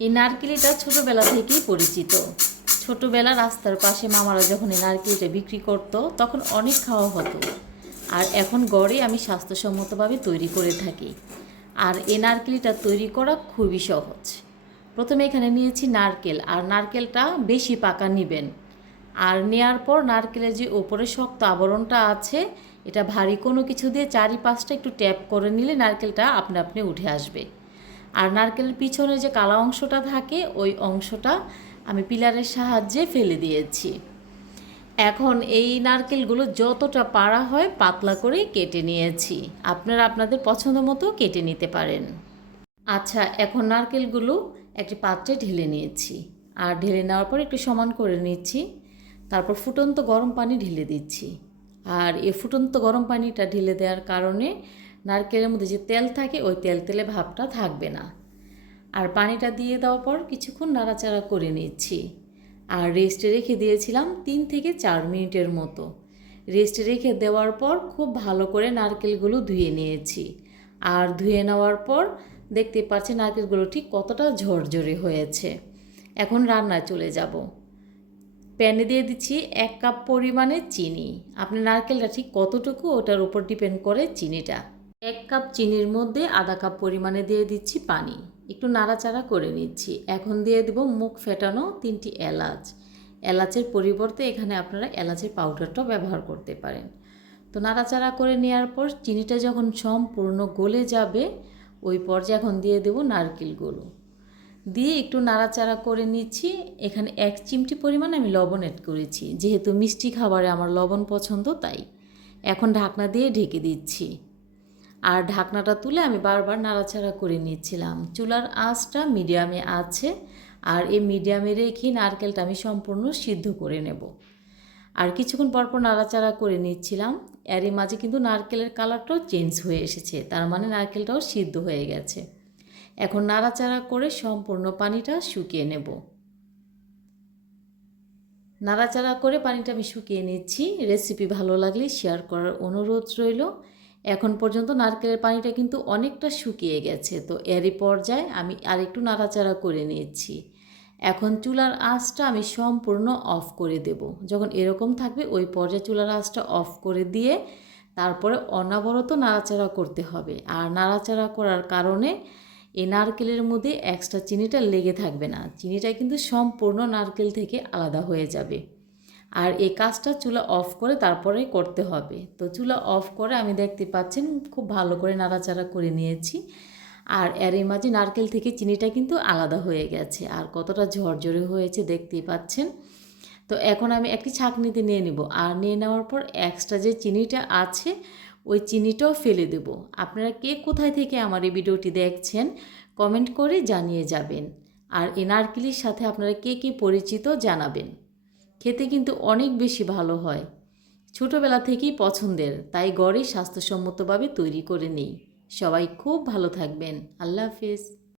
এই নারকেলিটা ছোটোবেলা থেকেই পরিচিত। ছোটোবেলা রাস্তার পাশে মামারা যখন এই নারকেলিটা বিক্রি করতো, তখন অনেক খাওয়া হতো। আর এখন গড়ে আমি স্বাস্থ্যসম্মতভাবে তৈরি করে থাকি। আর এই নারকেলিটা তৈরি করা খুবই সহজ। প্রথমে এখানে নিয়েছি নারকেল, আর নারকেলটা বেশি পাকা নেবেন। আর নেয়ার পর নারকেলের যে ওপরে শক্ত আবরণটা আছে, এটা ভারী কোনো কিছু দিয়ে চারি পাঁচটা একটু ট্যাপ করে নিলে নারকেলটা আপনা আপনি উঠে আসবে। আর নারকেলের পিছনে যে কালা অংশটা থাকে, ওই অংশটা আমি পিলারের সাহায্যে ফেলে দিয়েছি। এখন এই নারকেলগুলো যতটা পাড়া হয়, পাতলা করে কেটে নিয়েছি। আপনারা আপনাদের পছন্দ মতো কেটে নিতে পারেন। আচ্ছা এখন নারকেলগুলো একটি পাত্রে ঢেলে নিয়েছি। আর ঢেলে নেওয়ার পর একটু সমান করে নিচ্ছি। তারপর ফুটন্ত গরম পানি ঢেলে দিচ্ছি। আর এই ফুটন্ত গরম পানিটা ঢেলে দেওয়ার কারণে নারকেলের মধ্যে যে তেল থাকে, ওই তেল তেলে ভাবটা থাকবে না। আর পানিটা দিয়ে দেওয়ার পর কিছুক্ষণ নাড়াচাড়া করে নিচ্ছি। আর রেস্টে রেখে দিয়েছিলাম তিন থেকে চার মিনিটের মতো। রেস্টে রেখে দেওয়ার পর খুব ভালো করে নারকেলগুলো ধুয়ে নিয়েছি। আর ধুয়ে নেওয়ার পর দেখতে পাচ্ছি নারকেলগুলো ঠিক কতটা ঝরঝরে হয়েছে। এখন রান্নায় চলে যাব। প্যানে দিয়ে দিচ্ছি এক কাপ পরিমাণে চিনি। আপনি নারকেলটা ঠিক কতটুকু ওটার উপর ডিপেন্ড করে চিনিটা। এক কাপ চিনির মধ্যে আধা কাপ পরিমাণে দিয়ে দিচ্ছি পানি। একটু নাড়াচাড়া করে নিচ্ছি। এখন দিয়ে দেব মুখ ফেটানো তিনটি এলাচ। এলাচের পরিবর্তে এখানে আপনারা এলাচের পাউডারটাও ব্যবহার করতে পারেন। তো নাড়াচাড়া করে নেওয়ার পর চিনিটা যখন সম্পূর্ণ গলে যাবে, ওই পর্যায়ে এখন দিয়ে দেব নারকেলগুলো। দিয়ে একটু নাড়াচাড়া করে নিচ্ছি। এখানে এক চিমটি পরিমাণ আমি লবণ অ্যাড করেছি। যেহেতু মিষ্টি খাবারে আমার লবণ পছন্দ, তাই। এখন ঢাকনা দিয়ে ঢেকে দিচ্ছি। আর ঢাকনাটা তুলে আমি বারবার নাড়াচাড়া করে নিচ্ছিলাম। চুলার আঁচটা মিডিয়ামে আছে আর এই মিডিয়ামে রেখে নারকেলটা আমি সম্পূর্ণ সিদ্ধ করে নেব। আর কিছুক্ষণ পরপর নাড়াচাড়া করে নিচ্ছিলাম। এরই মাঝে কিন্তু নারকেলের কালারটাও চেঞ্জ হয়ে এসেছে, তার মানে নারকেলটাও সিদ্ধ হয়ে গেছে। এখন নাড়াচাড়া করে সম্পূর্ণ পানিটা শুকিয়ে নেব। নাড়াচাড়া করে পানিটা আমি শুকিয়ে নিচ্ছি। রেসিপি ভালো লাগলে শেয়ার করার অনুরোধ রইল। এখন পর্যন্ত নারকেলের পানিটা কিন্তু অনেকটা শুকিয়ে গেছে, তো এরই পর্যায়ে আমি আরেকটু নাড়াচাড়া করে নিয়েছি এখন চুলার আঁচটা আমি সম্পূর্ণ অফ করে দেব। যখন এরকম থাকবে, ওই পর্যায়ে চুলার আঁচটা অফ করে দিয়ে তারপরে অনাবরত নাড়াচাড়া করতে হবে। আর নাড়াচাড়া করার কারণে এই নারকেলের মধ্যে এক্সট্রা চিনিটা লেগে থাকবে না। চিনিটা কিন্তু সম্পূর্ণ নারকেল থেকে আলাদা হয়ে যাবে। আর এই কাজটা চুলা অফ করে তারপরে করতে হবে। তো চুলা অফ করে আমি দেখতে পাচ্ছেন খুব ভালো করে নাড়াচাড়া করে নিয়েছি। আর এর মাঝে নারকেল থেকে চিনিটা কিন্তু আলাদা হয়ে গেছে আর কতটা ঝরঝরে হয়েছে দেখতেই পাচ্ছেন। তো এখন আমি একটি ছাঁকনিতে নিয়ে নেব আর নিয়ে নেওয়ার পর এক্সট্রা যে চিনিটা আছে ওই চিনিটাও ফেলে দেব। আপনারা কে কোথায় থেকে আমার এই ভিডিওটি দেখছেন কমেন্ট করে জানিয়ে যাবেন। আর এই নারকেলের সাথে আপনারা কে কে পরিচিত জানাবেন। খেতে কিন্তু অনেক বেশি ভালো হয়। ছোটোবেলা থেকেই পছন্দের, তাই গড়ে স্বাস্থ্যসম্মতভাবে তৈরি করে নেই। সবাই খুব ভালো থাকবেন। আল্লাহ হাফিজ।